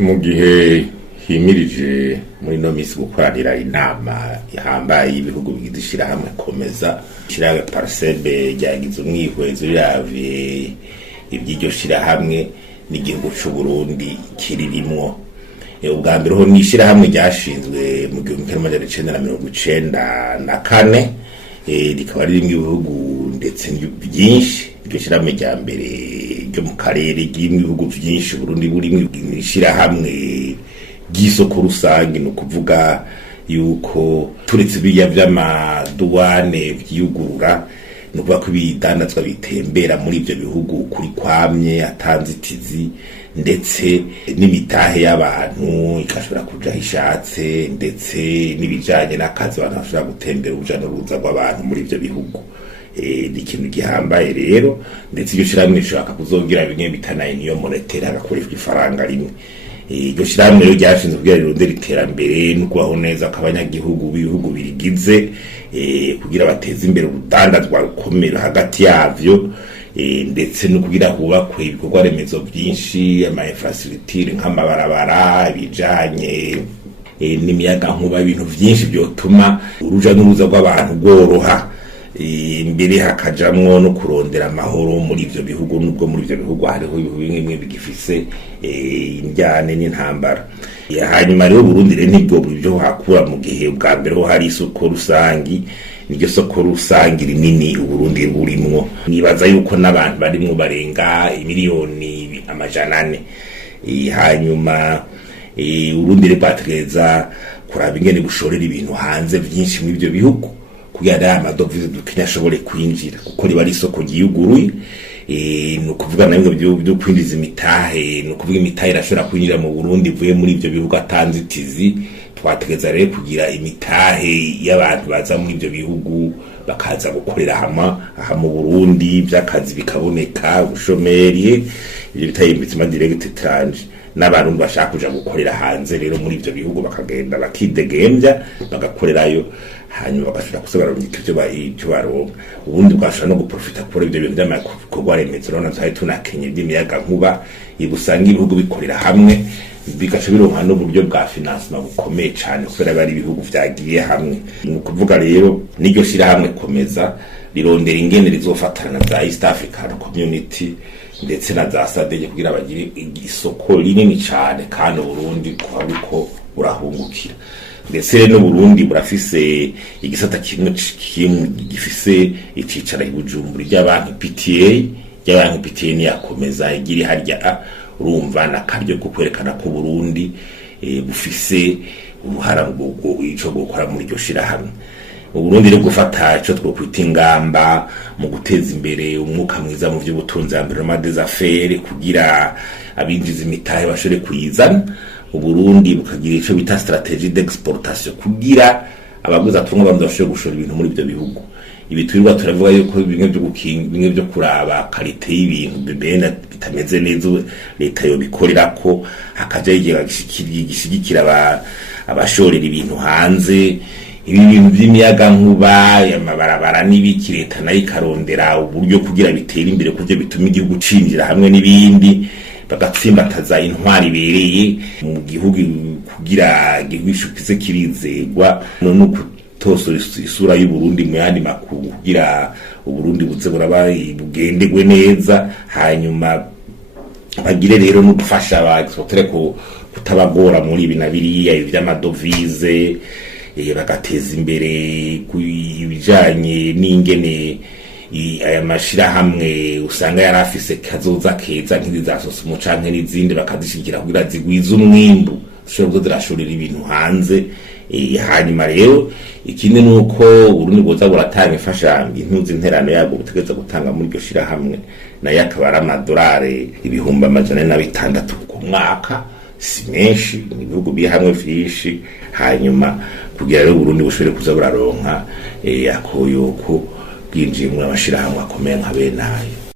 Mu gihe himirije muri no misi gukoranira inama ihambaye ibihugu bigize ishirahamwe komeza ishirahamwe Parsebe ryagize umwihwezo biravye ivy'iryo shirahamwe n'igihugu c'u Burundi kiririmwo. Ubwa mbere ho n'ishirahamwe ryashinzwe mu 1994 rikaba ririmwo ibihugu ndetse byinshi. Iryo shirahamwe rya mbere ryo mu karere ry'ibihugu byinshi Burundi burimwo ishirahamwe ry'isoko rusange, no kuvuga yuko turetse biya vy'amaduwane vyiyugurura, no kuvuga ko ibidandazwa bitembera muri ivyo bihugu kuri kwamye atanzitizi, ndetse n'imitahe y'abantu ikashobora kuja hishatse, ndetse n'ibijanye n'akazi abantu bashobora gutembera uruja n'uruza rw'abantu muri ivyo bihugu. Ni ikintu gihambaye rero, ndetse iryo shirahamwe rishobora kuzogira bimwe bitanaye niyo monetera hagakoreshwa ifaranga rimwe. Iryo shirahamwe rero ryashinzwe kugira rirondere iterambere no kubaho neza k'abanyagihugu b'ibihugu birigize, kugira bateze imbere urudandazwa rukomera hagati yavyo, ndetse no kugira hubakwe ibikorwa remezo byinshi, ama-infrastructure nk'amabarabara, ibijanye n'imiyagankuba, ibintu byinshi byotuma uruja n'uruza rw'abantu rworoha. Imbere hakajamwo no kurondera amahoro muri ivyo bihugu, nubwo muri ivyo bihugu hariho bimwe bigifise indyane n'intambara. Hanyuma rero Burundi rero nibwo byo hakura mu gihe ubwa mbere ho hari isoko rusangi, niryo soko rusangi rinini Burundi burimwo. Nibaza yuko n'abantu barimwo barenga imiliyoni 400. Hanyuma Burundi rero bategeza kuraba ingene bushorera ibintu hanze byinshi muri ivyo bihugu, kugira amadovize dukenya ashobore kwinjira, kuko riba ari isoko ryiyuguruye. No kuvuga na byo kwinjiza imitahe, no kuvuga imitahe irashobora kwinjira mu Burundi vuye muri ivyo bihugu atanzitizi. Twategeza rero kugira imitahe y'abantu baza muri ivyo bihugu bakaza gukorera aha mu Burundi, by'akazi bikaboneka, ubushomeri, ivyo bitaye investissement direct étranger, n'abantu bashaka kuja gukorera hanze rero muri ivyo bihugu bakagenda bakidegembya bagakorerayo, hanyuma bagashobora gusobanura icyo baronka. Ubundi bwashobora no guprofita kuri ivyo bintu by'amakorwa remezo, rero natwe tunakenye by'imiyagankuba, ibusanga ibihugu bikorera hamwe bigaca bironka n'uburyo bwa financement bukomeye cyane, kubera bari ibihugu vyagiye hamwe. Ni ukuvuga rero n'iryo shirahamwe komeza rirondera ingene rizofatana na za East African Community ndetse na za SADC kugira bagire isoko rinini cyane, kandi Burundi kuba biko burahungukira. Ndetse no Burundi burafise igisata kimwe gifise icicara ibujumbura ry'abantu PTA ni yakomeza igiri harya. Urumva nakaryo ko kwerekana ko Burundi bufise uruhara ico gukora muri iryo shirahamwe. Burundi rero gufata ico twokwita ingamba mu guteza imbere umwuka mwiza mu vy'ubutunzi, environnement des affaires, kugira abinjiza imitahe bashore kuyizana. Burundi bukagira ico bita stratégie d'exportation, kugira abaguzi atunga bamwe bashobora gushora ibintu muri ivyo bihugu. Ibi twirirwa turavuga yuko bimwe byo kuraba kalite y'ibintu bibena bitameze neza, leta yo bikorera ko hakaja gishigikira abashorera ibintu hanze. Ibi bintu by'imiyagankuba, amabarabara n'ibiki, leta nayo ikarondera uburyo kugira bitera imbere, kuvyo bituma igihugu cinjira hamwe n'ibindi, bagatsimbataza intwari ibereye mu gihugu kugira igihugu gishukize kirizegwa no kutosora isura y'u Burundi mu yandi makuru, kugira Uburundi buze buraba bugendegwe neza. Hanyuma bagire rero no gufasha abaexportere ko kutabagora muri ibi na biriya ivy'amadovize, bagateza imbere ibijanye n'ingene aya mashirahamwe usanga yarafise kazoza keza nk'izasosa umucanke n'izindi bakazishikira kugira zigwiza umwimbu zishobora kuzirashorera ibintu hanze. Hanyuma rero ikindi nuko Burundi bwoza buratanga imfashanyo, impuzu interano yabwo butegeza gutanga muri iryo shirahamwe nayo akaba ari amadolari 600 ku mwaka. Si menshi, ni ibihugu biri hamwe vyinshi. Hanyuma kugira rero Burundi bushobore kuza buraronka akoyoko bwinjiye mu mashirahamwe akomeye nka benayo.